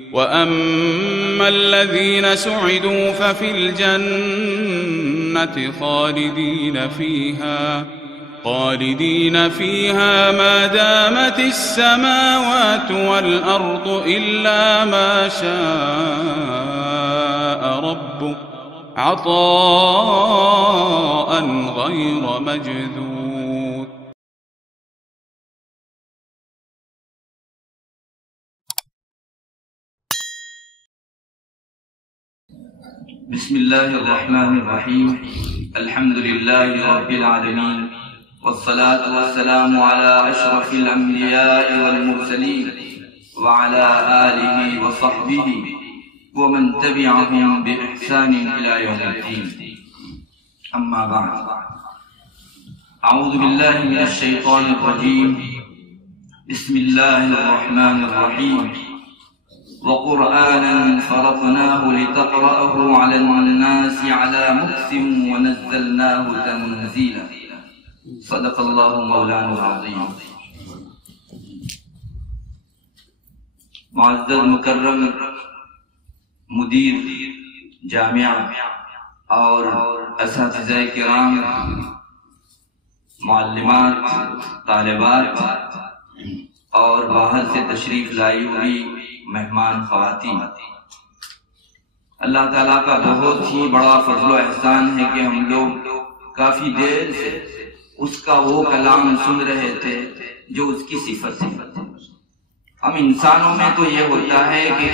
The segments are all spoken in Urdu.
وَأَمَّا الَّذِينَ سُعِدُوا فَفِي الْجَنَّةِ خَالِدِينَ فِيهَا مَا دَامَتِ السَّمَاوَاتُ وَالْأَرْضُ إِلَّا مَا شَاءَ رَبُّكَ عَطَاءً غَيْرَ مَجْذُوذٍ. بسم اللہ الرحمن الرحیم. الحمد للہ رب العالمین والصلاة والسلام على اشرف الانبیاء والمرسلین وعلى آلہ وصحبہ ومن تبعهم بإحسان الى یوم الدین. اما بعد، اعوذ باللہ من الشیطان الرجیم. بسم اللہ الرحمن الرحیم. وقرآنا فرقناه لتقرأه على الناس على مكث ونزلناه تنزيلا. صدق الله مولانا العظيم. معزز مکرم مدیر جامعہ اور اساتذہ کرام، معلمات، طالبات اور باہر سے تشریف لائی ہوئی مہمان خواتین، اللہ تعالیٰ کا بہت ہی بڑا فضل و احسان ہے کہ ہم لوگ کافی دیر سے اس کا وہ کلام سن رہے تھے جو اس کی صفت ہے. ہم انسانوں میں تو یہ ہوتا ہے کہ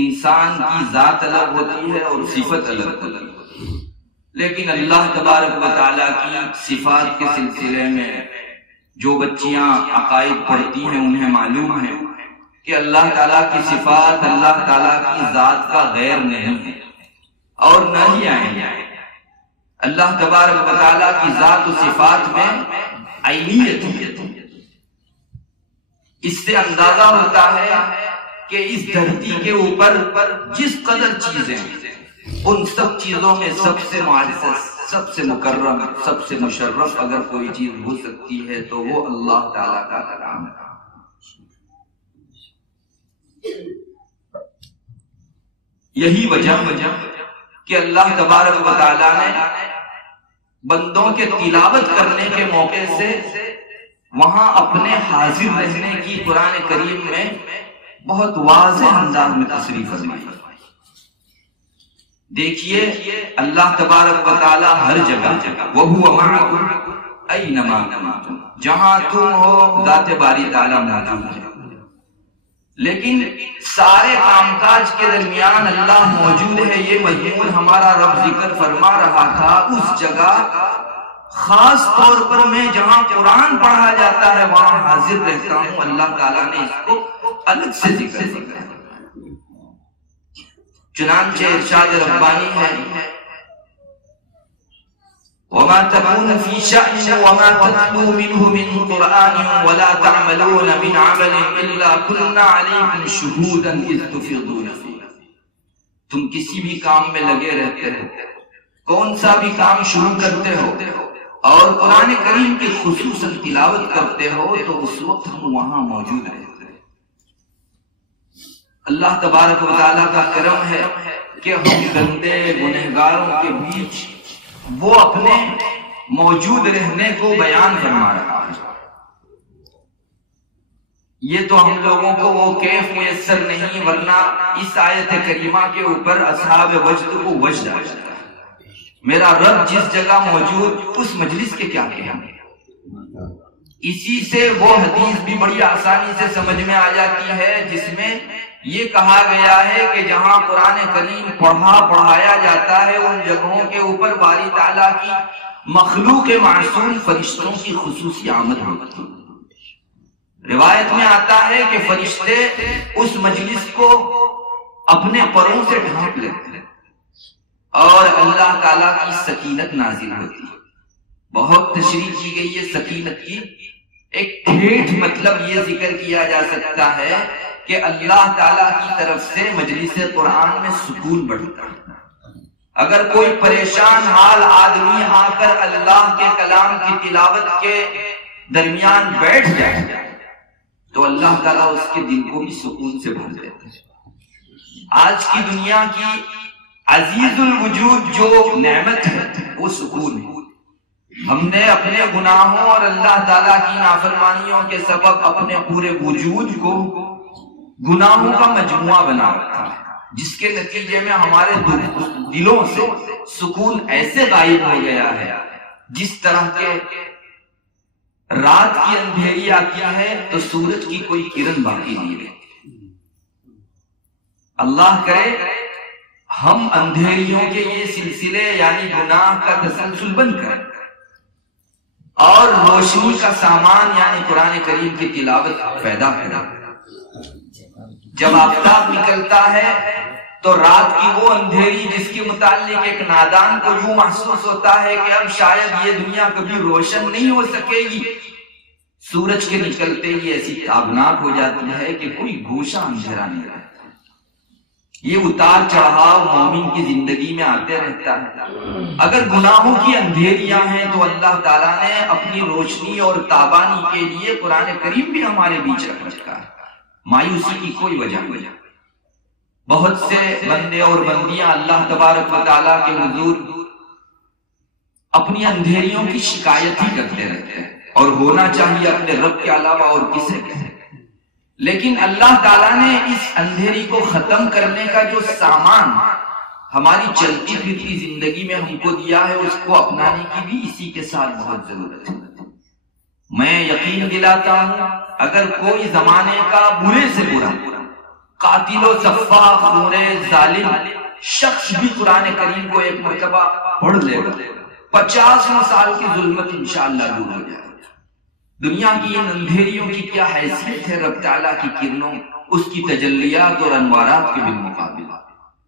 انسان کی ذات الگ ہوتی ہے اور صفت الگ ہوتی ہے، لیکن اللہ تبارک و تعالیٰ کی صفات کے سلسلے میں جو بچیاں عقائد پڑھتی ہیں انہیں معلوم ہے کہ اللہ تعالیٰ کی صفات اللہ تعالیٰ کی ذات کا غیر نہیں ہے اور نہ ہی آئیں گے. اللہ تبارک و تعالیٰ کی ذات و صفات میں عینیت ہے. اس سے اندازہ ہوتا ہے کہ اس دھرتی کے اوپر جس قدر چیزیں ہیں ان سب چیزوں میں سب سے معزز، سب سے مکرم، سب سے مشرف اگر کوئی چیز ہو سکتی ہے تو وہ اللہ تعالیٰ کا کلام ہے. یہی وجہ کہ اللہ تبارک و تعالیٰ نے بندوں کے تلاوت کرنے کے موقع سے وہاں اپنے حاضر رہنے کی قرآن کریم میں بہت واضح انداز میں تصریح فرمائی. دیکھیے اللہ تبارک و تعالیٰ ہر جگہ وَهُوَ مَعَكُمْ أَيْنَمَا كُنتُمْ، جہاں تم ہو ذات باری تعالیٰ موجود ہے. لیکن سارے کام کاج کے درمیان اللہ موجود ہے، یہ مضمون ہمارا رب ذکر فرما رہا تھا. اس جگہ خاص طور پر میں جہاں قرآن پڑھا جاتا ہے وہاں حاضر رہتا ہوں. اللہ تعالیٰ نے اس کو الگ سے ذکر کیا. چنانچہ ارشاد ربانی ہے وَمَا تَكُونَ فِي شَأْنٍ وَمَا تَتْلُو مِنْهُ مِنْ قُرْآنٍ وَلَا تَعْمَلُونَ مِنْ عَمَلٍ إِلَّا كُنَّا عَلَيْكُمْ شُهُودًا إِذْ تُفِيضُونَ فِيهِ. تم کسی بھی کام میں لگے رہتے ہو، کون سا بھی کام شروع کرتے ہو اور قرآن کریم کی خصوصاً تلاوت کرتے ہو تو اس وقت ہم وہاں موجود رہتے ہیں. اللہ تبارک و تعالیٰ کا کرم ہے کہ ہم گندے گنہگاروں کے بیچ وہ اپنے موجود رہنے کو بیان فرما رہا ہے. یہ تو ہم لوگوں کو وہ کیف میسر نہیں، ورنہ اس آیت کریمہ کے اوپر اصحاب وجد کو وجد آ جاتا ہے. میرا رب جس جگہ موجود اس مجلس کے کیا کہیں. اسی سے وہ حدیث بھی بڑی آسانی سے سمجھ میں آ جاتی ہے جس میں یہ کہا گیا ہے کہ جہاں قرآن کریم پڑھایا جاتا ہے ان جگہوں کے اوپر باری تعالیٰ کی مخلوق معصوم فرشتوں کی خصوصی آمد ہوتی ہے. روایت میں آتا ہے کہ فرشتے اس مجلس کو اپنے پروں سے ڈھانپ لیتے ہیں اور اللہ تعالیٰ کی سکینت نازل ہوتی ہے. بہت تشریح کی گئی ہے سکینت کی. ایک ٹھیٹھ مطلب یہ ذکر کیا جا سکتا ہے کہ اللہ تعالیٰ کی طرف سے مجلس قرآن میں سکون بڑھتا ہے. اگر کوئی پریشان حال آدمی آ کر اللہ کے کلام کی تلاوت کے درمیان بیٹھ جائے تو اللہ تعالیٰ اس کے دل کو بھی سکون سے بھر دیتے ہیں. آج کی دنیا کی عزیز الوجود جو نعمت ہے وہ سکون ہے۔ ہم نے اپنے گناہوں اور اللہ تعالیٰ کی نافرمانیوں کے سبب اپنے پورے وجود کو گناہوں کا مجموعہ بنا رکھا ہے، جس کے نتیجے میں ہمارے دلوں سے سکون ایسے غائب ہو گیا ہے جس طرح کے رات کی اندھیری آتی ہے تو سورج کی کوئی کرن باقی نہیں رہتی۔ اللہ کرے ہم اندھیریوں کے یہ سلسلے یعنی گناہ کا تسلسل بند کریں اور روشنی کا سامان یعنی قرآن کریم کی تلاوت پیدا کریں۔ جب آفتاب نکلتا ہے تو رات کی وہ اندھیری جس کے متعلق ایک نادان کو یوں محسوس ہوتا ہے کہ اب شاید یہ دنیا کبھی روشن نہیں ہو سکے گی، سورج کے نکلتے ہی ایسی تابناک ہو جاتی ہے کہ کوئی گوشہ اندھیرا نہیں رہتا۔ یہ اتار چڑھاؤ مومن کی زندگی میں آتے رہتا ہے۔ اگر گناہوں کی اندھیریاں ہیں تو اللہ تعالیٰ نے اپنی روشنی اور تابانی کے لیے قرآن کریم بھی ہمارے بیچ رکھ رکھا ہے۔ مایوسی کی کوئی وجہ نہیں۔ بہت سے بندے اور بندیاں اللہ تبارک و تعالیٰ کے حضور اپنی اندھیریوں کی شکایت ہی کرتے رہتے ہیں، اور ہونا چاہیے اپنے رب کے علاوہ اور کسے کہیں، لیکن اللہ تعالیٰ نے اس اندھیری کو ختم کرنے کا جو سامان ہماری چلتی پھرتی زندگی میں ہم کو دیا ہے اس کو اپنانے کی بھی اسی کے ساتھ بہت ضرورت ہے۔ میں یقین دلاتا ہوں اگر کوئی زمانے کا برے سے برا قاتل و سفاح خون ظالم شخص بھی قرآن کریم کو ایک مرتبہ پڑھ لے گا 50 سال کی ظلمت انشاءاللہ دور ہو جائے گا۔ دنیا کی ان اندھیریوں کی کیا حیثیت ہے رب تعالیٰ کی کرنوں، اس کی تجلیات اور انوارات کے بالمقابل۔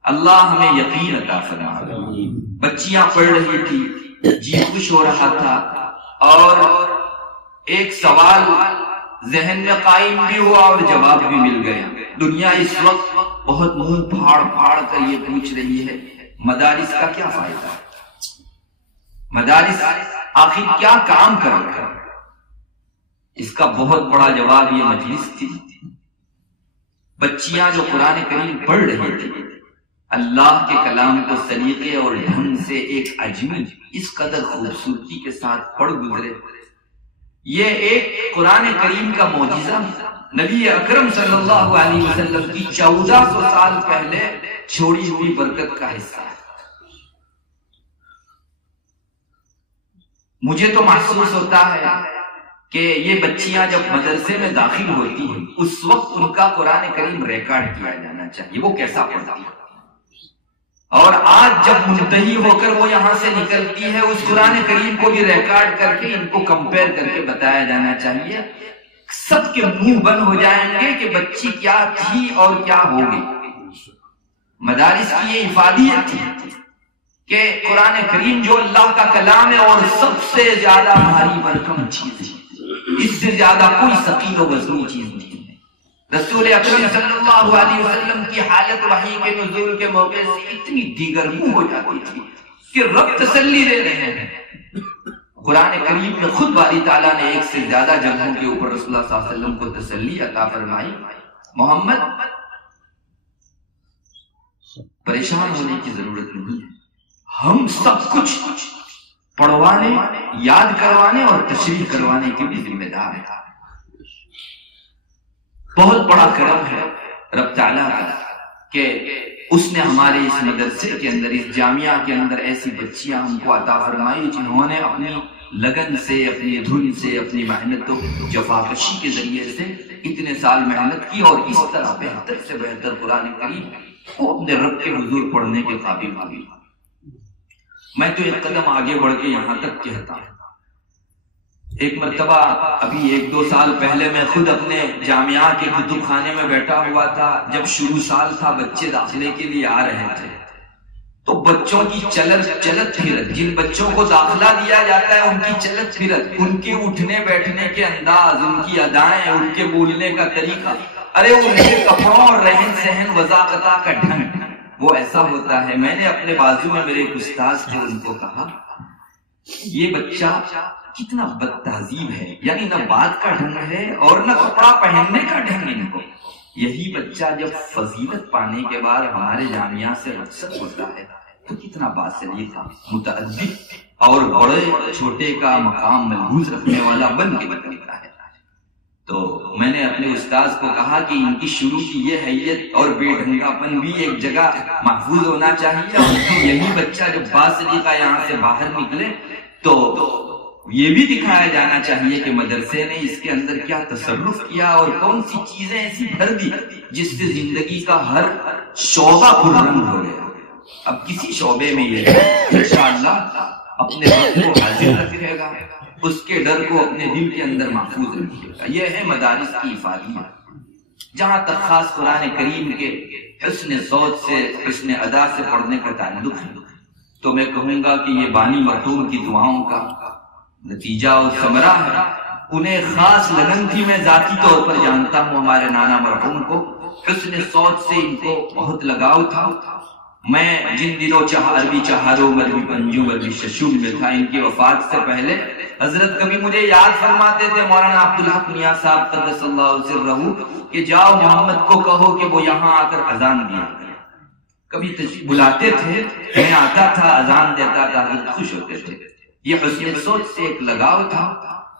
اللہ ہمیں یقین عطا فرمائے۔ بچیاں پڑھ رہی تھی، جی خوش ہو رہا تھا، اور ایک سوال ذہن میں قائم بھی ہوا اور جواب بھی مل گیا۔ دنیا اس وقت بہت منہ پھاڑ پھاڑ کر یہ پوچھ رہی ہے مدارس کا کیا فائدہ، مدارس آخر کیا کام کر رہا ہے؟ اس کا بہت بڑا جواب یہ مجلس تھی۔ بچیاں جو قرآن کریم پڑھ رہی تھی اللہ کے کلام کو سلیقے اور ڈھنگ سے ایک عجمی اس قدر خوبصورتی کے ساتھ پڑھ گزرے، یہ ایک قرآن کریم کا معجزہ نبی اکرم صلی اللہ علیہ وسلم کی 1400 سال پہلے چھوڑی ہوئی برکت کا حصہ ہے۔ مجھے تو محسوس ہوتا ہے کہ یہ بچیاں جب مدرسے میں داخل ہوتی ہیں اس وقت ان کا قرآن کریم ریکارڈ کیا جانا چاہیے، وہ کیسا پڑھتی ہے، اور آج جب منتہی ہو کر وہ یہاں سے نکلتی ہے اس قرآن کریم کو بھی ریکارڈ کر کے ان کو کمپیئر کر کے بتایا جانا چاہیے۔ سب کے منہ بند ہو جائیں گے کہ بچی کیا تھی اور کیا ہوگی۔ مدارس کی یہ افادیت تھی کہ قرآن کریم جو اللہ کا کلام ہے اور سب سے زیادہ بھاری بھرکم چیز ہے، اس سے زیادہ کوئی ثقیل و وزنی چیز نہیں ہے۔ رسول اکرم صلی اللہ علیہ وسلم کی حالت وحی کے نزول کے موقع سے اتنی دیگر منہ ہو جاتی تھی کہ رب تسلی دے رہے ہیں۔ قرآن کریم میں خود باری تعالیٰ نے ایک سے زیادہ جگہوں کے اوپر رسول اللہ صلی اللہ علیہ وسلم کو تسلی عطا فرمائی۔ محمد پریشان ہونے کی ضرورت نہیں ہے، ہم سب کچھ پڑھوانے، یاد کروانے اور تشریح کروانے کے بھی ذمہ دار ہیں۔ بہت بڑا کرم ہے رب تعالیٰ کا کہ اس نے ہمارے اس مدرسے کے اندر، اس جامعہ کے اندر ایسی بچیاں ہم کو عطا فرمائی جنہوں نے اپنی لگن سے، اپنی دھن سے، اپنی محنت و جفاکشی کے ذریعے سے اتنے سال محنت کی اور اس طرح بہتر سے بہتر قرآن کریم کو اپنے رب کے حضور پڑھنے کے قابل ہوئی۔ میں تو ایک قدم آگے بڑھ کے یہاں تک کہتا ہوں، ایک مرتبہ ابھی 1-2 سال پہلے میں خود اپنے جامعہ کے کتب خانے میں بیٹھا ہوا تھا، جب شروع سال تھا بچے داخلے کے لیے آ رہے تھے تو بچوں کی چلت پھرت، جن بچوں کو داخلہ دیا جاتا ہے ان کی چلت پھرت، ان کے اٹھنے بیٹھنے کے انداز، ان کی ادائیں، ان کے بولنے کا طریقہ، ارے ان کے کپڑوں اور رہن سہن وضاقتہ کا ڈھنگ وہ ایسا ہوتا ہے۔ میں نے اپنے بازو میں میرے ایک استاذ تھے، ان کو کہا یہ بچہ کتنا بد تہذیب ہے، یعنی نہ بات کا ڈھنگ ہے اور نہ کپڑا پہننے کا ڈھنگ ان کو۔ یہی بچہ جب فضیلت پانے کے بعد ہمارے جامعہ سے رخصت ہوتا ہے تو کتنا باسلیقہ، متعدد اور بڑے چھوٹے کا مقام ملحوظ رکھنے والا بن کے نکلتا ہے۔ تو میں نے اپنے استاذ کو کہا کہ ان کی شروع کی یہ حیت اور بے ڈھنگا پن بھی ایک جگہ محفوظ ہونا چاہیے، اور یہی بچہ جب باسلیقہ یہاں سے باہر نکلے تو یہ بھی دکھایا جانا چاہیے کہ مدرسے نے اس کے اندر کیا تصرف کیا اور کون سی چیزیں ایسی بھر دی جس سے زندگی کا ہر شعبہ پررنگ ہو گیا۔ اب کسی شعبے میں یہ انشاءاللہ اپنے رب کو حاضر رکھے گا، اس کے ڈر کو اپنے دل کے اندر محفوظ رکھے گا۔ یہ ہے مدارس کی افادیت۔ جہاں تک خاص قرآن کریم کے حسن صوت سے، حسن ادا سے پڑھنے کا تعلق ہے تو میں کہوں گا کہ یہ بانی مرحوم کی دعاؤں کا نتیجہ اور ثمرہ ہے۔ انہیں خاص لگن تھی، میں ذاتی طور پر جانتا ہوں ہمارے نانا مرحوم کو حسن صوت سے ان کو بہت لگاؤ تھا۔ میں جن دنوں عربی چہاروں عربی پنجوں عربی ششم میں تھا، ان کی وفات سے پہلے حضرت کبھی مجھے یاد فرماتے تھے، مولانا عبدالحق میاں صاحب قدس اللہ سرہ، کہ جاؤ محمد کو کہو کہ وہ یہاں آ کر اذان دیا۔ کبھی بلاتے تھے، میں آتا تھا، اذان دیتا تھا، حضرت خوش ہوتے تھے۔ یہ حسن سوچ سے ایک لگاؤ تھا،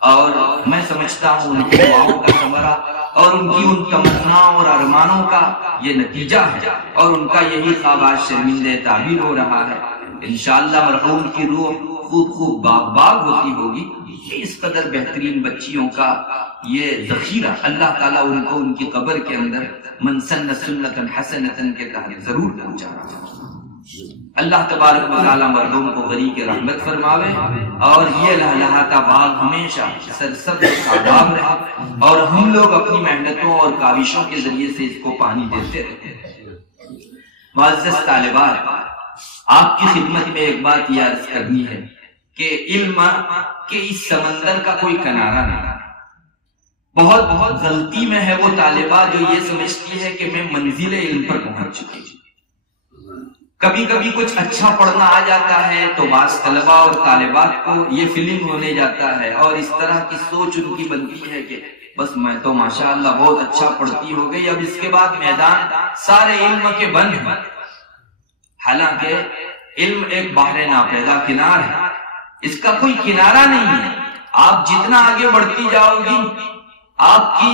اور میں سمجھتا ہوں ان کی دعاؤں کا ثمرہ اور ان کی ان تمناؤں اور ارمانوں کا یہ نتیجہ ہے، اور ان کا یہی خواب آج شرمندہ تعبیر ہو رہا ہے۔ انشاءاللہ مرحوم کی روح خوب باغ ہوتی ہوگی کہ اس قدر بہترین بچیوں کا یہ ذخیرہ اللہ تعالیٰ ان کو ان کی قبر کے اندر من سن سنتن حسنتن کے تحت ضرور پہنچا رہا ہے۔ اللہ تبارک و تعالیٰ مرحوم کو غریق رحمت فرماوے، اور یہ لہلہاتا باغ ہمیشہ سرسبز و شاداب رہے، اور ہم لوگ اپنی محنتوں اور کاوشوں کے ذریعے سے اس کو پانی دیتے رہتے۔ معزز طالبات، آپ کی خدمت میں ایک بات یہ عرض کرنی ہے کہ علم کے اس سمندر کا کوئی کنارہ نہیں۔ بہت غلطی میں ہے وہ طالبہ جو یہ سمجھتی ہے کہ میں منزل علم پر پہنچ چکی ہوں۔ کبھی کبھی کچھ اچھا پڑھنا آ جاتا ہے تو بعض طلبہ اور طالبات کو یہ فیلنگ ہونے جاتا ہے، اور اس طرح کی سوچ ان کی بنتی ہے کہ بس میں تو ماشاءاللہ بہت اچھا پڑھتی ہو گئی، اب اس کے بعد میدان سارے علم کے بند ہیں۔ حالانکہ علم ایک بحر ناپیدا کنار ہے، اس کا کوئی کنارہ نہیں ہے۔ آپ جتنا آگے بڑھتی جاؤ گی، آپ کی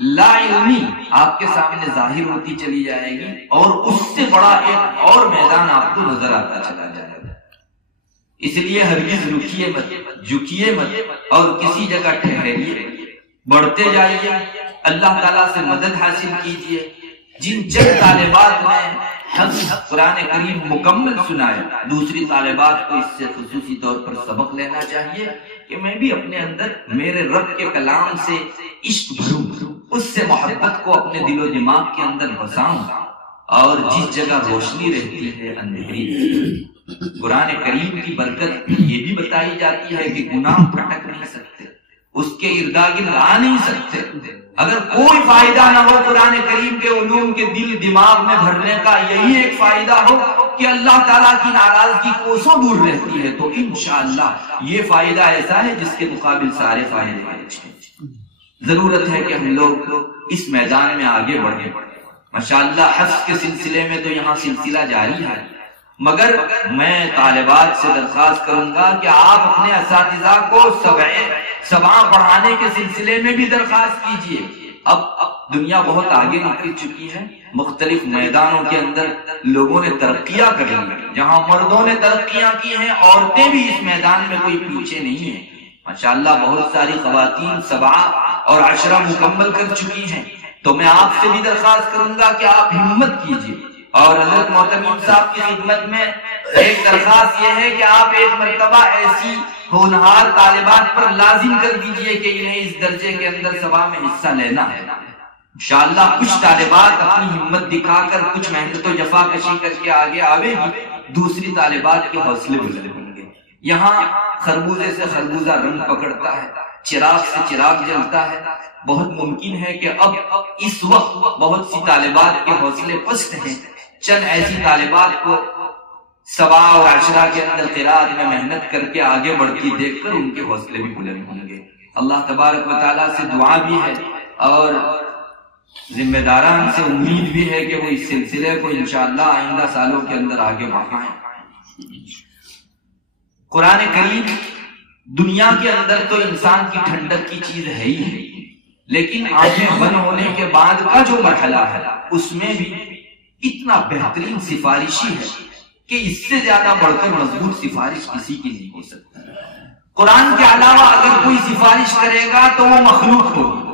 لا علمی آپ کے سامنے ظاہر ہوتی چلی جائے گی، اور اس سے بڑا ایک اور میدان آپ کو نظر آتا چلا جائے گا۔ اس لیے ہرگز رکیے مت، جھکیے مت، اور کسی جگہ ٹھہریے، بڑھتے جائیے، اللہ تعالیٰ سے مدد حاصل کیجیے۔ جن چند طالبات نے قرآن کریم مکمل سنایا، دوسری طالبات کو اس سے خصوصی طور پر سبق لینا چاہیے کہ میں بھی اپنے اندر میرے رب کے کلام سے عشق بھروں، اس سے محبت کو اپنے دل و دماغ کے اندر بساؤں، اور جس جگہ روشنی رہتی ہے اندھیری۔ قرآن کریم کی برکت یہ بھی بتائی جاتی ہے کہ گناہ پھٹک نہیں سکتے، اس کے ارد گرد آ نہیں سکتے۔ اگر کوئی فائدہ نہ ہو قرآن کریم کے علوم کے دل دماغ میں بھرنے کا، یہی ایک فائدہ ہو کہ اللہ تعالیٰ کی ناراضگی کوسوں دور رہتی ہے، تو انشاءاللہ یہ فائدہ ایسا ہے جس کے مقابل سارے فائدے اچھے ہیں۔ ضرورت ہے کہ ہم لوگ اس میدان میں آگے بڑھیں۔ ماشاءاللہ حفظ کے سلسلے میں تو یہاں سلسلہ جاری ہے، مگر میں طالبات سے درخواست کروں گا کہ آپ اپنے اساتذہ کو سبع پڑھانے کے سلسلے میں بھی درخواست کیجیے۔ اب دنیا بہت آگے نکل چکی ہے، مختلف میدانوں کے اندر لوگوں نے ترقیاں کر لی ہیں۔ جہاں مردوں نے ترقیاں کی ہیں، عورتیں بھی اس میدان میں کوئی پیچھے نہیں ہیں۔ ماشاءاللہ بہت ساری خواتین 7 اور 10 مکمل کر چکی ہیں۔ تو میں آپ سے بھی درخواست کروں گا کہ آپ ہمت کیجیے، اور حضرت معتمین صاحب کی خدمت میں ایک درخواست یہ ہے کہ آپ ایک مرتبہ ایسی ہونہار طالبات پر لازم کر دیجئے کہ انہیں اس درجے کے اندر سبا میں حصہ لینا ہے۔ انشاءاللہ کچھ طالبات اپنی ہمت دکھا کر، کچھ محنت و جفا کشی کر کے آگے آوے گی، دوسری طالبات کے حوصلے بلند ہوں گے۔ یہاں خربوزے سے خربوزہ رنگ پکڑتا ہے، چراغ سے چراغ جلتا ہے۔ بہت ممکن ہے کہ اب اس وقت بہت سی طالبات کے حوصلے پست ہیں، چند ایسی طالبات کو 7 اور 10 کے اندر قرات میں محنت کر کے آگے بڑھتی دیکھ کر ان کے حوصلے بھی بلند ہوں گے۔ اللہ تبارک و تعالیٰ سے دعا بھی ہے اور ذمہ داران سے امید بھی ہے کہ وہ اس سلسلے کو انشاءاللہ آئندہ سالوں کے اندر آگے بڑھائیں۔ قرآن کریم دنیا کے اندر تو انسان کی ٹھنڈک کی چیز ہے ہی ہے، لیکن آنکھیں بند ہونے کے بعد کا جو مرحلہ ہے اس میں بھی اتنا بہترین سفارشی ہے کہ اس سے زیادہ بڑھ کر مضبوط سفارش کسی کی نہیں ہو سکتی۔ قرآن کے علاوہ اگر کوئی سفارش کرے گا تو وہ مخلوق ہوگی،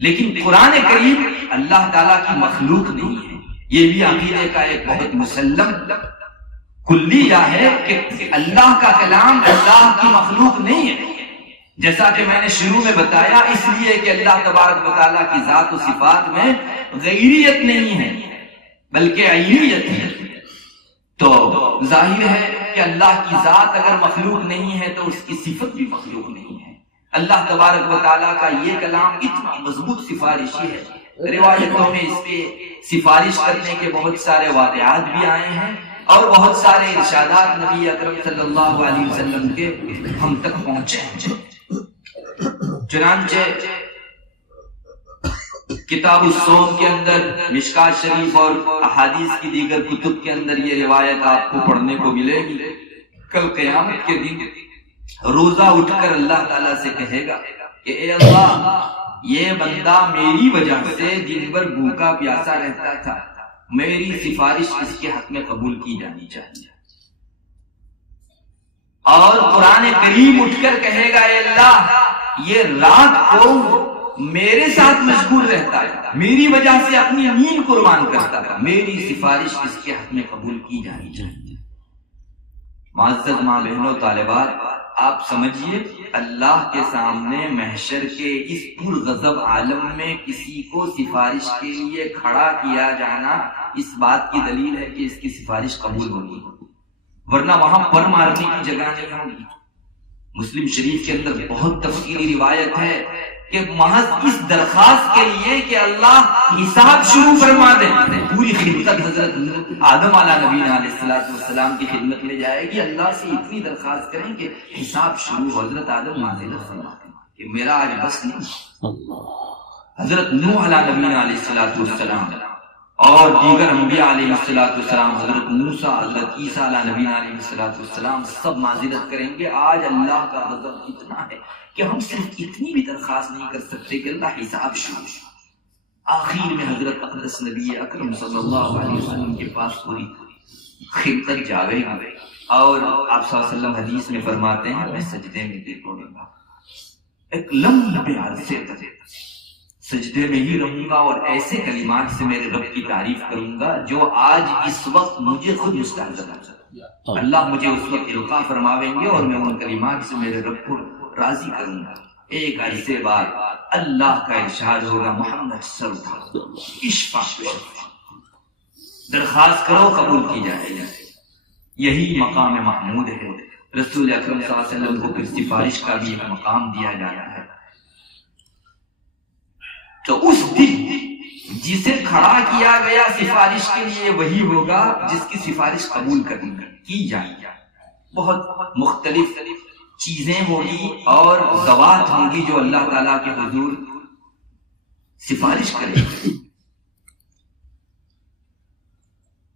لیکن قرآن کریم اللہ تعالیٰ کی مخلوق نہیں ہے۔ یہ بھی عقیدے کا ایک بہت مسلم کلیہ ہے کہ اللہ کا کلام اللہ کی مخلوق نہیں ہے، جیسا کہ میں نے شروع میں بتایا، اس لیے کہ اللہ تبارک و تعالیٰ کی ذات و صفات میں غیریت نہیں ہے بلکہ عینیت ہے۔ تو ظاہر ہے کہ اللہ کی ذات اگر مخلوق نہیں ہے تو اس کی صفت بھی مخلوق نہیں ہے۔ اللہ تبارک و تعالیٰ کا یہ کلام اتنا مضبوط سفارشی ہے، روایتوں میں اس کے سفارش کرنے کے بہت سارے واقعات بھی آئے ہیں اور بہت سارے ارشادات نبی اکرم صلی اللہ علیہ وسلم کے ہم تک پہنچے ہیں۔ چنانچہ کتاب الصوم کے اندر، مشکات شریف اور احادیث کی دیگر کتب کے اندر یہ روایت آپ کو پڑھنے کو ملے گی۔ کل قیامت کے دن روزہ اٹھ کر اللہ تعالیٰ سے کہے گا کہ اے اللہ، یہ بندہ میری وجہ سے دن بھر بھوکا پیاسا رہتا تھا، میری سفارش اس کے حق میں قبول کی جانی چاہیے۔ اور قرآن کریم اٹھ کر کہے گا اے اللہ، یہ رات کو میرے ساتھ مشغول رہتا ہے، میری وجہ سے اپنی نیند قربان کرتا تھا، میری سفارش اس کے حق میں قبول کی جانی چاہیے۔ معزز ماں بہنوں طالبات، آپ سمجھیے اللہ کے سامنے محشر کے اس پرغضب عالم میں کسی کو سفارش کے لیے کھڑا کیا جانا اس بات کی دلیل ہے کہ اس کی سفارش قبول ہونی ہوگی، ورنہ وہاں پر مارنے کی جگہ نہیں ہوگی۔ مسلم شریف کے اندر بہت تفصیلی روایت ہے کہ محض اس درخواست کے لیے کہ اللہ حساب شروع فرما دیں، پوری خدمت حضرت آدم علیہ نبی علیہ السلام کی خدمت میں جائے گی، اللہ سے اتنی درخواست کریں کہ حساب شروع۔ حضرت آدم معذرت فرماتے ہیں کہ میرا آج بس نہیں۔ حضرت نوح علیہ نبی علیہ السلام اور دیگر انبیاء علیہ السلام، حضرت موسیٰ، حضرت عیسیٰ علیہ نبی علیہ السلام، سب معذرت کریں گے۔ آج اللہ کا غضب اتنا ہے کہ ہم صرف اتنی بھی درخواست نہیں کر سکتے کہ اللہ حساب شروع۔ آخر میں حضرت اقدس نبی اکرم صلی اللہ علیہ وسلم کے پاس پوری خدمت جاوے گی، اور آپ صلی اللہ علیہ وسلم حدیث میں فرماتے ہیں میں سجدے میں دیکھوں گا، ایک لمبے عرصے تک سجدے میں ہی رہوں گا اور ایسے کلمات سے میرے رب کی تعریف کروں گا جو آج اس وقت مجھے خود مستحضر ہے۔ اللہ مجھے اس وقت القاء فرماویں گے اور میں ان کلمات سے میرے رب کو راضی کروں گا۔ ایک عرصے بعد اللہ کا ارشاد ہوگا، محمد صلی اللہ علیہ وسلم اشفع، درخواست کرو قبول کی جائے گی۔ یہی مقام محمود ہے۔ رسول اکرم صلی اللہ علیہ وسلم کو پھر سفارش کا بھی ایک مقام دیا جاتا ہے۔ تو اس دن جسے کھڑا کیا گیا سفارش کے لیے وہی ہوگا جس کی سفارش قبول کی جائے گی۔ بہت مختلف چیزیں ہوگی اور ذوات ہوں گی جو اللہ تعالیٰ کے حضور سفارش کرے گی۔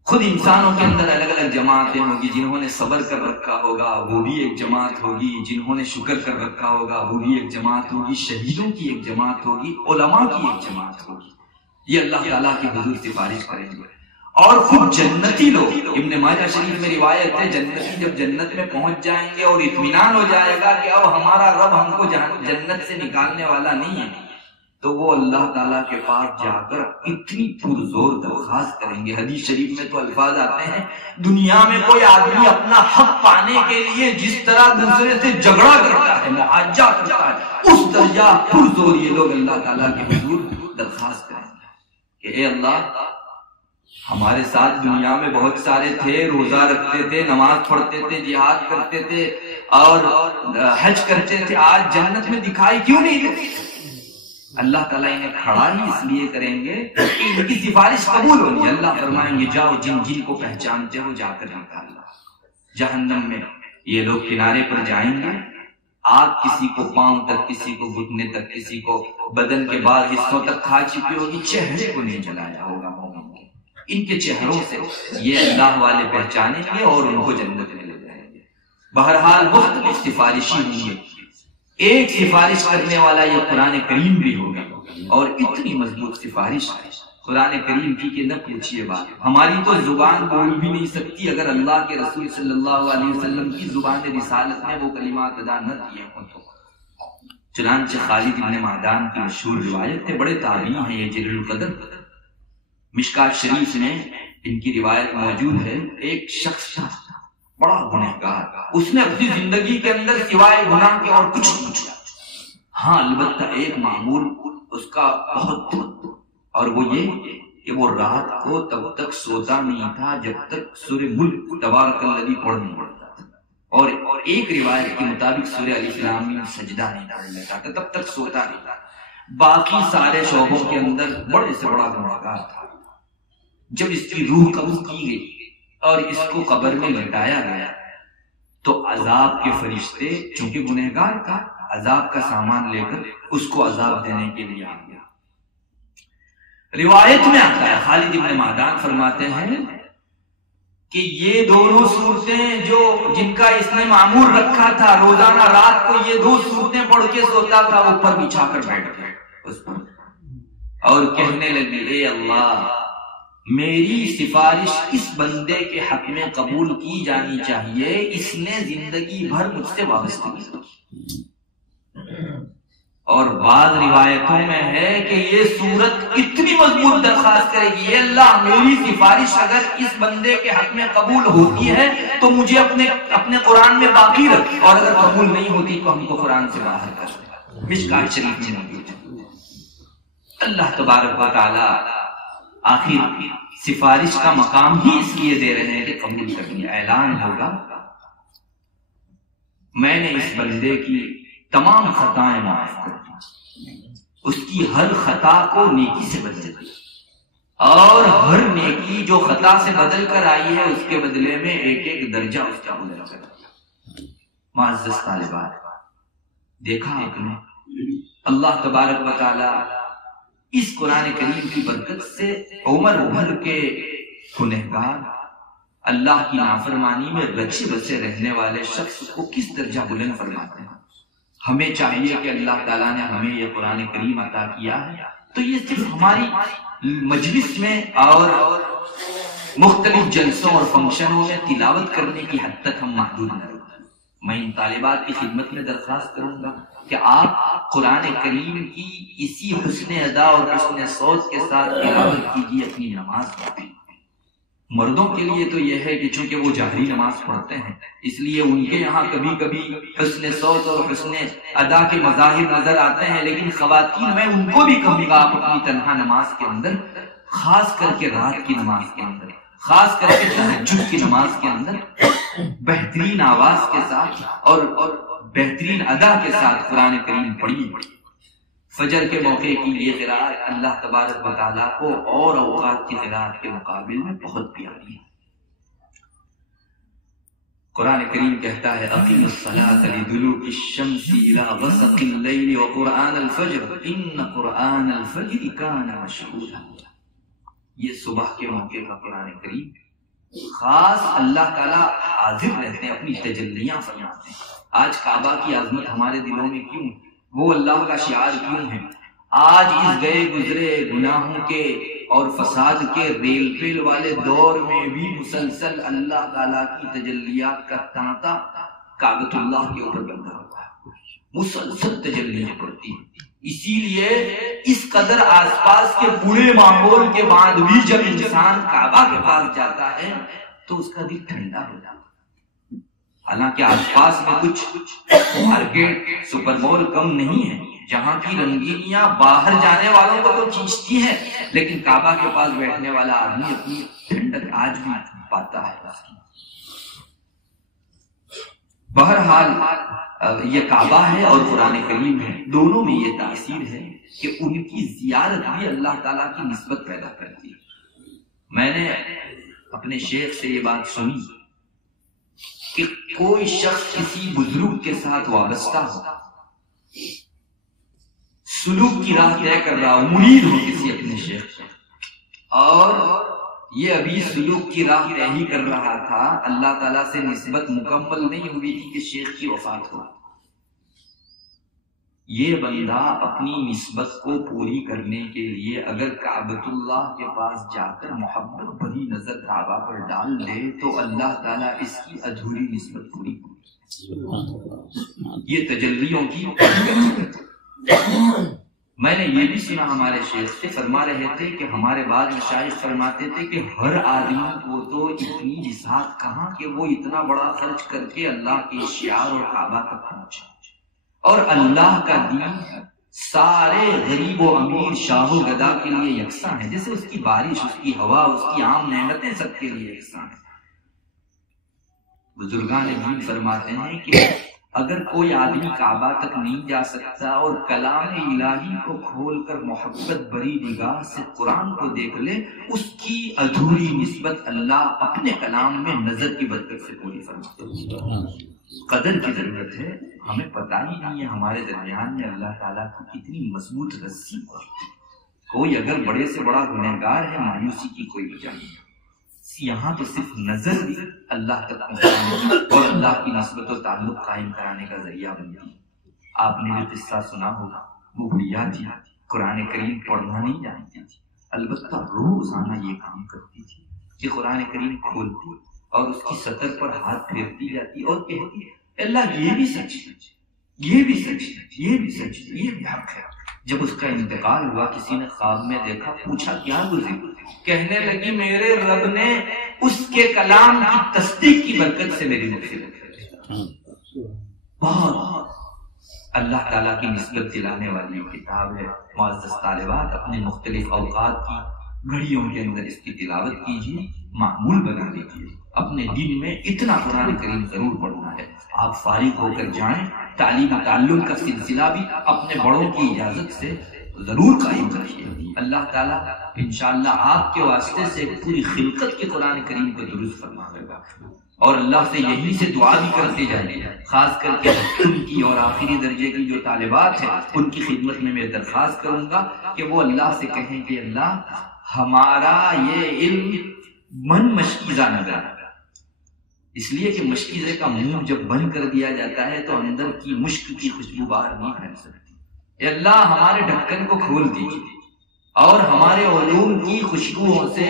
خود انسانوں کے اندر الگ الگ جماعتیں ہوں گی، جنہوں نے صبر کر رکھا ہوگا وہ بھی ایک جماعت ہوگی، جنہوں نے شکر کر رکھا ہوگا وہ بھی ایک جماعت ہوگی، شہیدوں کی ایک جماعت ہوگی، علماء کی ایک جماعت ہوگی۔ یہ اللہ تعالیٰ کے حضور سفارش کریں گے۔ اور خود جنتی لوگ، ابن ماجہ شریف میں روایت ہے، جنتی جب جنت میں پہنچ جائیں گے اور اطمینان ہو جائے گا کہ اب ہمارا رب ہم کو جنت سے نکالنے والا نہیں ہے، تو وہ اللہ تعالیٰ کے پاس جا کر اتنی پرزور درخواست کریں گے۔ حدیث شریف میں تو الفاظ آتے ہیں، دنیا میں کوئی آدمی اپنا حق پانے کے لیے جس طرح دوسرے سے جھگڑا کرتا ہے، معاجہ کرتا ہے، اس درجہ پرزور یہ لوگ اللہ تعالیٰ کے حضور درخواست کریں گے کہ اے اللہ، ہمارے ساتھ دنیا میں بہت سارے تھے، روزہ رکھتے تھے، نماز پڑھتے تھے، جہاد کرتے تھے اور حج کرتے تھے، آج جنت میں دکھائی کیوں نہیں دیتے؟ اللہ تعالیٰ انہیں کھڑا ہی اس لیے کریں گے کہ ان کی سفارش قبول ہونی۔ اللہ فرمائیں گے جاؤ، جن جن کو پہچانتے ہو جا کر نکال لاؤ۔ جہنم میں یہ لوگ کنارے پر جائیں گے، آگ کسی کو پاؤں تک، کسی کو گھٹنے تک، کسی کو بدن کے بعد حصوں تک کھا چکی ہوگی، چہرے کو نہیں جلایا ہوگا مومن کے۔ ان کے چہروں سے یہ اللہ والے پہچانیں گے اور ان کو جنت میں لے جائیں گے۔ بہرحال مختلف سفارشی ہوں گے، ایک سفارش کرنے والا یہ قرآن کریم بھی ہوگا، اور اتنی مضبوط سفارش قرآن کریم کی کہ نہ پوچھیے بات۔ ہماری تو زبان بول بھی نہیں سکتی اگر اللہ کے رسول صلی اللہ علیہ وسلم کی زبان رسالت میں وہ کلمات ادا نہ کیے ہوں تو۔ چنانچہ خالد بن معدان کی مشہور روایت ہے، بڑے تابعی ہیں یہ جلیل القدر، مشکات شریف میں ان کی روایت موجود ہے۔ ایک شخص تھا بڑا گنہگار، اس نے اپنی زندگی کے اندر سوائے گناہ کے اور کچھ نہیں کیا، ہاں البتہ ایک معمول اس کا بہت تھا، اور وہ یہ کہ وہ رات کو تب تک سوتا نہیں تھا جب تک سورہ ملک تبارک الذی پڑھ نہیں پڑتا تھا، اور ایک روایت کے مطابق سورہ الف لام میم سجدہ نہیں پڑھ لیتا تھا، تب تک سوتا نہیں تھا۔ باقی سارے شعبوں کے اندر بڑے سے بڑا گنہگار تھا۔ جب اس کی روح قبض کی گئی اور اس کو قبر میں لٹایا گیا تو عذاب کے فرشتے، چونکہ گنہگار تھا، عذاب کا سامان لے کر اس کو عذاب دینے کے لیے آ گیا۔ روایت میں آتا ہے، خالد بن معدان فرماتے ہیں کہ یہ دونوں صورتیں جو جن کا اس نے معمول رکھا تھا، روزانہ رات کو یہ دو صورتیں پڑھ کے سوتا تھا، اوپر بچھا کر بیٹھ گئے اس پر، اور کہنے لگی اے اللہ، میری سفارش اس بندے کے حق میں قبول کی جانی چاہیے، اس نے زندگی بھر مجھ سے وابستگی کی۔ اور بعض روایتوں میں ہے کہ یہ صورت اتنی مضبوط درخواست کرے گی، اے اللہ میری سفارش اگر اس بندے کے حق میں قبول ہوتی ہے تو مجھے اپنے قرآن میں باقی رکھ، اور اگر قبول نہیں ہوتی تو ہم کو قرآن سے باہر کر دے۔ مشکات شریف میں موجود ہے۔ اللہ تبارک و تعالی آخر سفارش کا مقام ہی اس لیے دے رہے ہیں کہ قبول کریں، اعلان ہوگا میں نے اس بندے کی تمام خطائیں معاف کر دی، اس کی ہر خطا کو نیکی سے بدل دی، اور ہر نیکی جو خطا سے بدل کر آئی ہے اس کے بدلے میں ایک ایک درجہ اس کا بدل کر دیا۔ معزز طالبات، دیکھا آپ نے اللہ تبارک و تعالی اس قرآن کریم کی برکت سے عمر بھر کے گنہگار، اللہ کی نافرمانی میں رچے بسے رہنے والے شخص کو کس درجہ بلند فرماتے ہیں۔ ہمیں چاہیے کہ اللہ تعالیٰ نے ہمیں یہ قرآن کریم عطا کیا ہے تو یہ صرف ہماری مجلس میں اور مختلف جلسوں اور فنکشنوں میں تلاوت کرنے کی حد تک ہم محدود نہ رکھیں۔ میں ان طالبات کی خدمت میں درخواست کروں گا کہ آپ قرآن کریم کی اسی حسن ادا اور حسن صوت کے ساتھ تلاوت کیجیے اپنی نماز میں۔ مردوں کے لیے تو یہ ہے کہ چونکہ وہ جہری نماز پڑھتے ہیں اس لیے ان کے یہاں کبھی کبھی حسن صوت اور حسن ادا کے مظاہر نظر آتے ہیں، لیکن خواتین میں ان کو بھی کہوں گا آپ اپنی تنہا نماز کے اندر، خاص کر کے رات کی نماز کے اندر، خاص کر کے تہجد کی نماز کے اندر بہترین آواز کے ساتھ اور بہترین ادا کے ساتھ قرآن کریم پڑھیے۔ فجر کے موقع کی یہ قرأت اللہ تبارک و تعالیٰ کو اور اوقات کی قرأت کے مقابل میں بہت پیاری ہے۔ قرآن کریم کہتا ہے اقیم الصلاة لدلوک الشمس الى غسق اللیل وقرآن الفجر ان قرآن الفجر کان مشہودا۔ یہ صبح کے موقع کا قرآن کریم خاص اللہ تعالیٰ حاضر رہتے ہیں، اپنی تجلیاں فرماتے ہیں۔ آج کعبہ کی عظمت ہمارے دلوں میں کیوں، وہ اللہ کا شعار کیوں ہے؟ آج اس گئے گزرے گناہوں کے اور فساد کے ریل پیل والے دور میں بھی مسلسل اللہ تعالیٰ کی تجلیات کا تانتا کعبۃ اللہ کے اوپر بندہ ہوا ہے، مسلسل تجلیاں پڑتی ہیں۔ اسی لیے اس قدر آس پاس کے برے ماحول کے بعد بھی جب انسان کعبہ کے پاس جاتا ہے تو اس کا دل ٹھنڈا ہو جاتا ہے۔ حالانکہ آس پاس میں کچھ مارکیٹ سپر مال کم نہیں ہے جہاں کی رنگینیاں باہر جانے والوں کو تو کھینچتی ہیں، لیکن کعبہ کے پاس بیٹھنے والا آدمی اپنی ٹھنڈک آج بھی پاتا ہے۔ بہرحال یہ کعبہ ہے اور قرآن کریم ہے، دونوں میں یہ تاثیر ہے کہ ان کی زیارت بھی اللہ تعالیٰ کی نسبت پیدا کرتی ہے۔ میں نے اپنے شیخ سے یہ بات سنی کہ کوئی شخص کسی بزرگ کے ساتھ وابستہ ہو، سلوک کی راہ طے کر رہا ہو، مرید ہو کسی اپنے شیخ کا، اور یہ ابھی سلوک کی راہ طے ہی کر رہا تھا، اللہ تعالیٰ سے نسبت مکمل نہیں ہوئی تھی کہ شیخ کی وفات ہو، یہ بندہ اپنی نسبت کو پوری کرنے کے لیے اگر کعبۃ اللہ کے پاس جا کر محبت بھری نظر کعبہ پر ڈال دے تو اللہ تعالیٰ اس کی ادھوری نسبت پوری کرے۔ یہ تجلیوں کی میں نے یہ بھی سنا ہمارے شیخ سے، فرما رہے تھے کہ ہمارے بعد مشائخ فرماتے تھے کہ ہر آدمی کو تو اتنی جسات کہاں کہ وہ اتنا بڑا خرچ کر کے اللہ کے شعار اور کعبہ تک پہنچے، اور اللہ کا دین سارے غریب و امیر شاہ و گدا کے لیے یکساں ہے، جیسے اس کی بارش، اس کی ہوا، اس کی عام نعمتیں سب کے لیے یکساں ہیں۔ بزرگان دین فرماتے ہیں کہ اگر کوئی آدمی کعبہ تک نہیں جا سکتا اور کلام الہی کو کھول کر محبت بری نگاہ سے قرآن کو دیکھ لے، اس کی ادھوری نسبت اللہ اپنے کلام میں نظر کی برکت سے پوری فرماتے ہیں۔ قدر کی ضرورت ہے، ہمیں پتہ ہی نہیں ہے ہمارے درمیان میں اللہ تعالیٰ کی کتنی مضبوط رسی ہے۔ کوئی اگر بڑے سے بڑا گنہگار ہے، مایوسی کی کوئی وجہ نہیں، یہاں تو صرف نظر بھی اللہ تک پہنچانے اور اللہ کی نسبت و تعلق قائم کرانے کا ذریعہ بنتی ہے۔ آپ نے بھی قصہ سنا ہوگا، وہ بڑھیا تھی، قرآن کریم پڑھنا نہیں جانتی تھی، البتہ روزانہ یہ کام کرتی تھی کہ قرآن کریم کھولتی اور اس کی سطر پر ہاتھ پھیرتی جاتی اور کہتی اللہ یہ بھی سچ ہے، یہ بھی سچ ہے، یہ بھی سچ ہے، یہ بھی حق ہے۔ جب اس کا انتقال ہوا، کسی نے خواب میں دیکھا، پوچھا کیا گزری؟ کہنے لگی میرے رب نے اس کے کلام کی تصدیق کی برکت سے میری مغفرت کی۔ بہت اللہ تعالیٰ کی نسبت دلانے والی کتاب ہے۔ معزز طالبات، اپنے مختلف اوقات کی گھڑیوں کے اندر اس کی تلاوت کیجیے، معمول بنا لیجیے۔ اپنے دن میں اتنا قرآن کریم ضرور پڑھنا ہے۔ آپ فارغ ہو کر جائیں، تعلیم و تعلم کا سلسلہ بھی اپنے بڑوں کی اجازت سے ضرور قائم رکھیے۔ اللہ تعالیٰ انشاءاللہ آپ کے واسطے سے پوری خلقت کے قرآن کریم کو درست فرمائے گا، اور اللہ سے یہی سے دعا بھی کرتے جائیں، خاص کر کے ان کی اور آخری درجے کی جو طالبات ہیں ان کی خدمت میں درخواست کروں گا کہ وہ اللہ سے کہیں کہ اللہ ہمارا یہ علم من مشکیزہ نہ بنا، اس لیے کہ مشکیزے کا منہ جب بند کر دیا جاتا ہے تو اندر کی مشک کی خوشبو باہر نہیں پھیل سکتی۔ اے اللہ ہمارے ڈھکن کو کھول دیجیے اور ہمارے علوم کی خوشبوؤں سے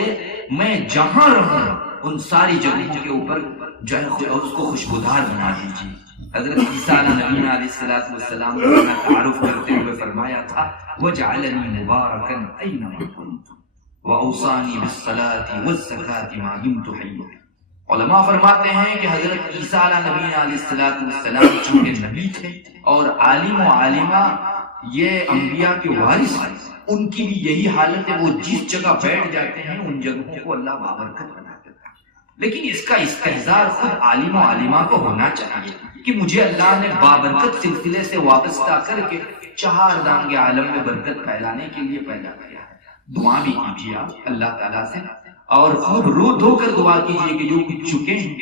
میں جہاں رہوں ان ساری جگہوں کے اوپر جو ہے اس کو خوشبودار بنا دیجیے۔ حضرت عیسیٰ نبی علیہ السلام نے اپنا تعارف کرتے ہوئے فرمایا تھا وَجَعَلَنِي مُبَارَكًا أَيْنَمَا كُنتُ وَأَوْصَانِي بِالصَّلَاةِ وَالزَّكَاةِ مَا دُمْتُ حَيًّا۔ علماء فرماتے ہیں کہ حضرت عیسیٰ نبی علیہ السلام چونکہ نبی تھے اور عالم و عالمہ یہ انبیاء کے وارث ہیں، ان کی بھی یہی حالت ہے، وہ جس جگہ بیٹھ جاتے ہیں ان جگہوں کو اللہ بابرکت بنا دیتا ہے۔ لیکن اس کا استحضار خود عالم و عالمہ کو ہونا چاہیے کہ مجھے اللہ نے بابرکت سلسلے سے وابستہ کر کے چہار دانگ عالم میں برکت پھیلانے کے لیے پیدا کیا ہے۔ دعا بھی کیجیے آپ اللہ تعالیٰ سے، اور خوب رو دھو کر دعا کیجیے کہ جو کچھ چکے ہیں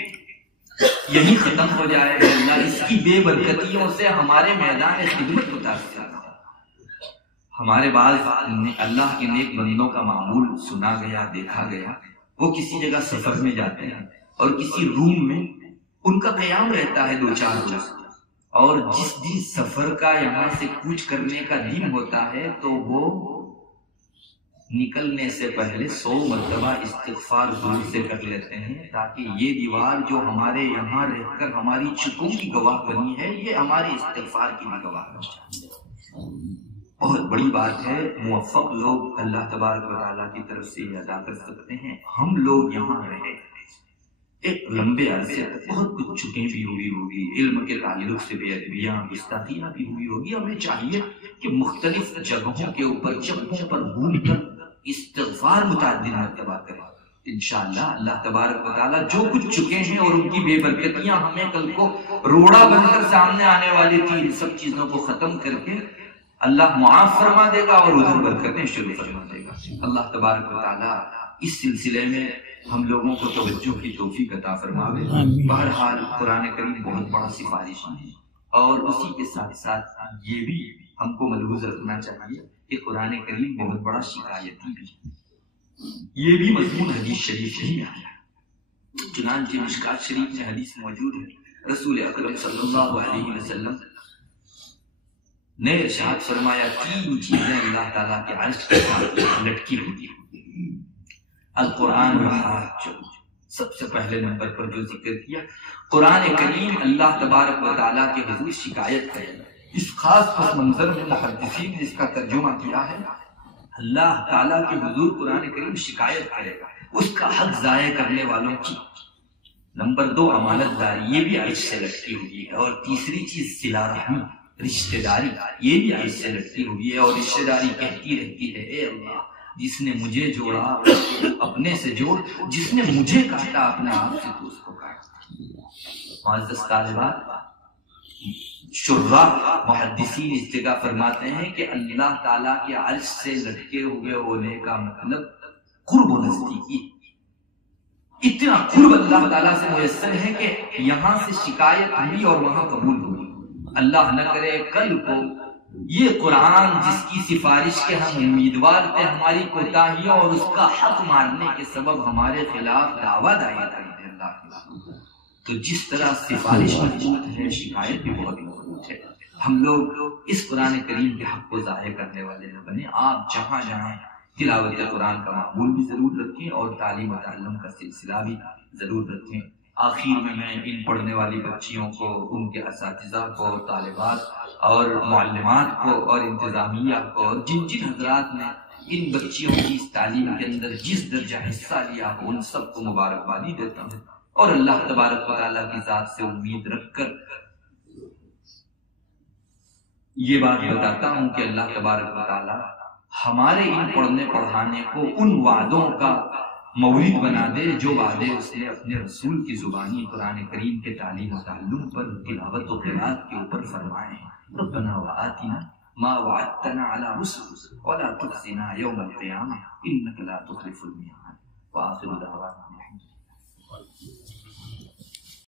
یہی ختم ہو جائے، اللہ اس کی بے برکتیوں سے ہمارے میدان خدمت متاثر نہ ہو۔ ہمارے بعض اللہ کے نیک بندوں کا معمول سنا گیا، دیکھا گیا، وہ کسی جگہ سفر میں جاتے ہیں اور کسی روم میں ان کا قیام رہتا ہے 2-4 روز، اور جس دن سفر کا یہاں سے کوچ کرنے کا دن ہوتا ہے تو وہ نکلنے سے پہلے 100 مرتبہ استغفار ضرور سے کر لیتے ہیں تاکہ یہ دیوار جو ہمارے یہاں رہ کر ہماری چکوں کی گواہ بنی ہے یہ ہماری استغفار کی بھی گواہ بن جائے۔ بہت بڑی بات ہے، موفق لوگ اللہ تبارک و تعالیٰ کی طرف سے یہ ادا کر سکتے ہیں۔ ہم لوگ یہاں رہے ایک لمبے عرصے تک بہت کچھ چکیں بھی ہوئی ہوگی، علم کے تعلق سے بے ادبیاں گستاخیاں بھی ہوئی ہوگی، ہمیں چاہیے کہ مختلف جگہوں کے اوپر چپوں پر گھوم کر استغفار متعدد مرتبہ کریں۔ انشاءاللہ اللہ تبارک و تعالیٰ جو کچھ چکے ہیں اور ان کی بے برکتیاں ہمیں کل کو روڑا بن کر سامنے آنے والی تھی، ان سب چیزوں کو ختم کر کے اللہ معاف فرما دے گا اور ادھر برکتیں شروع فرما دے گا۔ اللہ تبارک و تعالیٰ اس سلسلے میں ہم لوگوں کو توجہ کی توفیق عطا فرماوے۔ بہرحال قرآن کریم بہت بڑا سفارش ہے، اور اسی کے ساتھ ساتھ یہ بھی ہم کو ملحوظ رکھنا چاہیے کہ قرآن کریم بہت بڑا شکایتی بھی ہے۔ یہ بھی مضمون حدیث شریف ہی میں آیا ہے، چنانچہ مشکات شریف میں حدیث موجود ہے، رسول اکرم صلی اللہ علیہ وسلم نے ارشاد فرمایا 3 چیزیں اللہ تعالیٰ کے عرش کے ساتھ لٹکی ہوئی ہیں۔ القرآن والحاج، سب سے پہلے نمبر پر جو ذکر کیا، قرآن کریم اللہ تبارک و تعالیٰ کے حضور شکایت کرے گا۔ اس خاص پس منظر میں محدثین نے اس کا ترجمہ کیا ہے، اللہ تعالیٰ کے حضور قرآن کریم شکایت کرے گا اس کا حق ضائع کرنے والوں کی۔ نمبر 2 امانت داری، یہ بھی عرش سے لٹکی ہوئی ہے۔ اور تیسری چیز صلہ رحمی، رشتہ داری، یہ بھی عرش سے لٹکی ہوئی ہے، اور رشتہ داری کہتی رہتی ہے اے اللہ جس نے مجھے جوڑا اپنے سے جوڑ، جس نے مجھے کاٹا اپنے آپ سے تو اس کو کاٹ۔ معزز طالبات، شراح محدثین اس جگہ فرماتے ہیں کہ اللہ تعالیٰ کے عرش سے لٹکے ہوئے ہونے کا مطلب قرب و نزدیکی، اتنا قرب اللہ تعالیٰ سے میسر ہے کہ یہاں سے شکایت ہوئی اور وہاں قبول ہوئی۔ اللہ نہ کرے کل کو یہ قرآن جس کی سفارش کے ہم امیدوار تھے، ہماری کوتاہیوں اور اس کا حق مارنے کے سبب ہمارے خلاف دعویٰ دائر کر دے اللہ تعالیٰ، تو جس طرح سفارش مضبوط ہے شکایت بھی بہت مضبوط ہے۔ ہم لوگ اس قرآن کریم کے حق کو ضائع کرنے والے نہ بنے۔ آپ جہاں جائیں تلاوت قرآن کا معمول بھی ضرور رکھیں اور تعلیم و تعلم کا سلسلہ بھی ضرور رکھیں۔ آخر میں ان پڑھنے والی بچیوں کو، ان کے اساتذہ کو، طالبات اور معلمات کو اور انتظامیہ کو اور جن جن حضرات نے ان بچیوں کی اس تعلیم کے اندر جس درجہ حصہ لیا ہو ان سب کو مبارکبادی دیتا ہوں، اور اللہ تبارک و تعالیٰ کی ذات سے امید رکھ کر یہ بات بتاتا ہوں کہ اللہ تبارک و تعالیٰ ہمارے ان پڑھنے پڑھانے کو ان وعدوں کا مورد بنا دے جو وعدے اس نے اپنے رسول کی زبانی قرآن کریم کے تعلیم و تعلم پر، تلاوت و قرات کے اوپر فرمائے ہیں۔ ربنا وآتنا ما وعدتنا على رسلك ولا تخزنا يوم القيامة إنك لا تخلف الميعاد۔ وآخر دعوانا الحمد لله۔